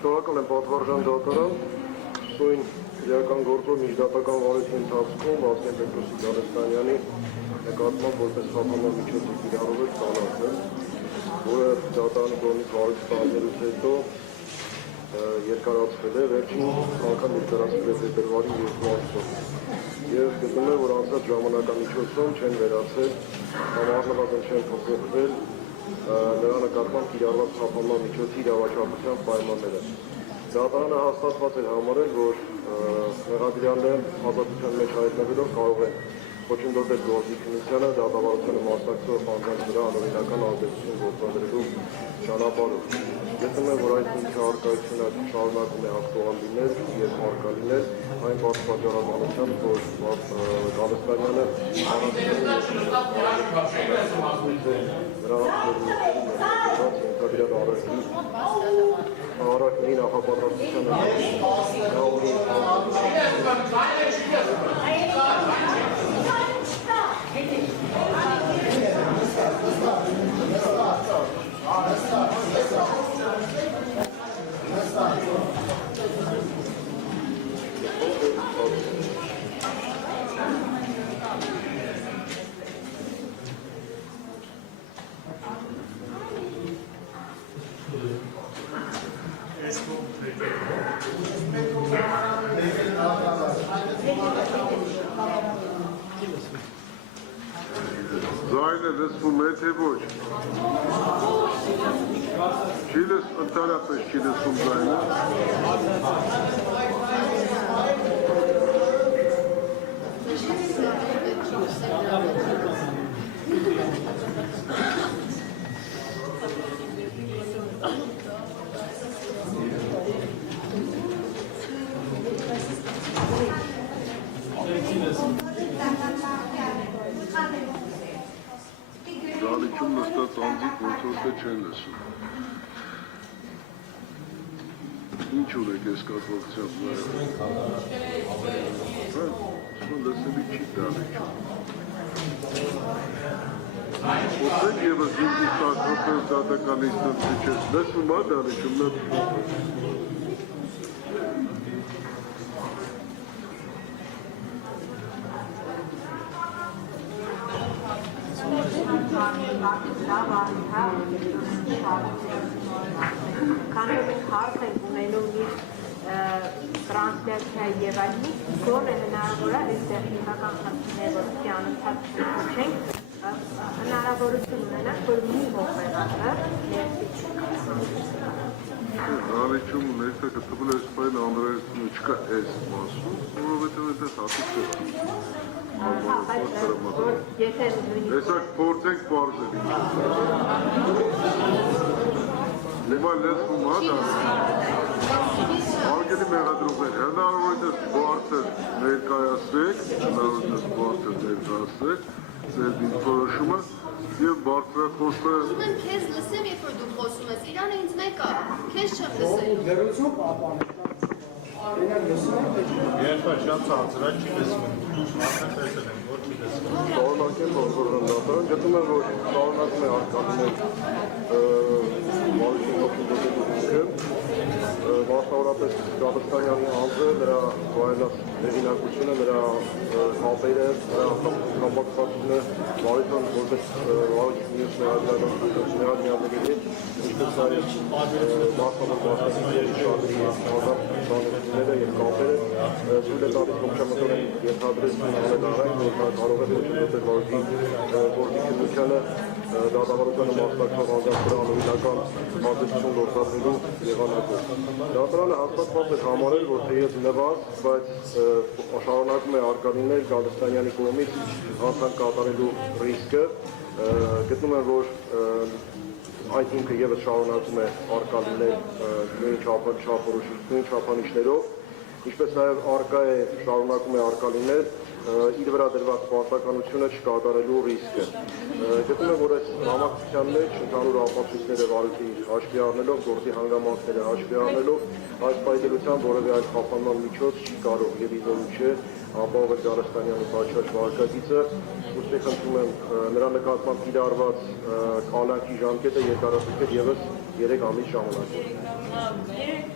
Շնորհակալ եմ պատվարժան դատարան, սույն քրեական գործով միջդատական վարույթի ընթացքում Վազգեն Պետրոսի Գալստանյանի նկատմամբ որպես խափանման միջոցի կիրառով էր ստանձնել, որը դատարանի կողմից վարույթ ստանձնելուց հետո երկարացվել է, վերջին անգամ երկարացվել է փետրվարի 2 ամսով։ Եվ գտնում եմ, որ անցած ժամանակամիջոցում չեն վերացել, համառնվածն չեն փոփոխվել նրա նկատմամբ կիրառված խափանման միջոցի իրավաչափության պայմանները։ Դատարանը հաստատված է համարել, որ մեղադրյալները ազատության մեջ հայտնվելով կարող են ոչնչացնել գործի քննությանը, դատավարությանը մասնակցող անձանց վրա անօրինական ազդեցություն գործադրելու ճանապարհով։ Գտնում եմ, որ այդ ինչի առկայությունը շարունակում է ակտուալ լինել եւ արկա լինել այն պատճառաբանությամբ, որ Գալստանյանը Արարքների նախապատրաստությանը Զայնը լսվում է, թե ոչ։ Ընդհանրապես չի լսվում զայնը։ Դալիքում նստած անձիկ ոնց որ թե չեն լսում։ Ինչ ունեք ես կատվողությամբ լսելի չի դալիքում։ Ոսեք եվս ինձի ստացվոքս դատականից նմսի չես լսում ա դալիքում Քանի որ հարց ենք ունենում իր տրանսլյացիա եւ այլն, գոնե հնարավոր է այս տեխնիկական խնդիրները, որ անընդհատ չենք, հնարավորություն ունենանք, որ մի օպերատոր Դալիքում ներկա գտվել է սպայն անդրայությունը չկա այս մասում, որովհետև այդպես հատուկ Տեսակ փորձենք պարզել ինչ Հիմա լսվում հա դա Արգելի մեղադրողներ, հնարավորինս բարձր ներկայացրեք ձեր դիրքորոշումը և բարձրախոսը Ուզում եմ քեզ լսեմ, երբ որ դու խոսում ես, Իրանը ինձ մեկ է, քեզ չեմ լսել Գրություն պապանը Երբ շատ ցածր է, չի լսվում Արդեն տեսել եմ, որ չի լսվում Շարունակեմ ողորմն դատարան, գտնում եմ, որ շարունակում է արտադրել վարույթի ողջունելու դիրքը, մասնավորապես Գալստանյանի անձը, նրա վայելած հեղինակությունը, նրա կապերը, նրա կապակցությունը վարույթան որպես վարույթի մյուս մեղադրյալների հետ, ինչպես նաև մասնավորապես շարժի բանությունները և կապերը ցույց է տալիս կոմչամտորեն ենթադրեցին անել առաջ, որ նա կարող է ոչնչացնել վարույթի գործի քննությանը դատավարությանը մասնակցող անձանց վրա անօրինական ազդեցություն գործադրելու եղանակով։ Դատարանը հաստատված է համարել, որ թեև նվազ, բայց շարունակում է արկա լինել Գալստանյանի կողմից հանցանք կատարելու ռիսկը, գտնում եմ, որ այդ ինքը ևս շարունակում է արկա լինել նույն չափանիշներով, ինչպես նաև արկա է շարունակում է արկա լինել իր վրա դրված պարտականությունը չկատարելու ռիսկը։ Գտնում եմ, որ այս համակցության մեջ ընդհանուր ապացույցները վարույթի հաշվի առնելով, գործի հանգամանքները հաշվի առնելով, այս պայմանությամբ որևէ այլ խափանման միջոց չի կարող եւ իզորու չէ ապահովել Գալստանյանի պատշաճ վարկագիծը, ուստի խնդրում եմ նրա նկատմամբ կիրառված կալանքի ժամկետը երկարացնել ևս 3 ամիս ժամանակ։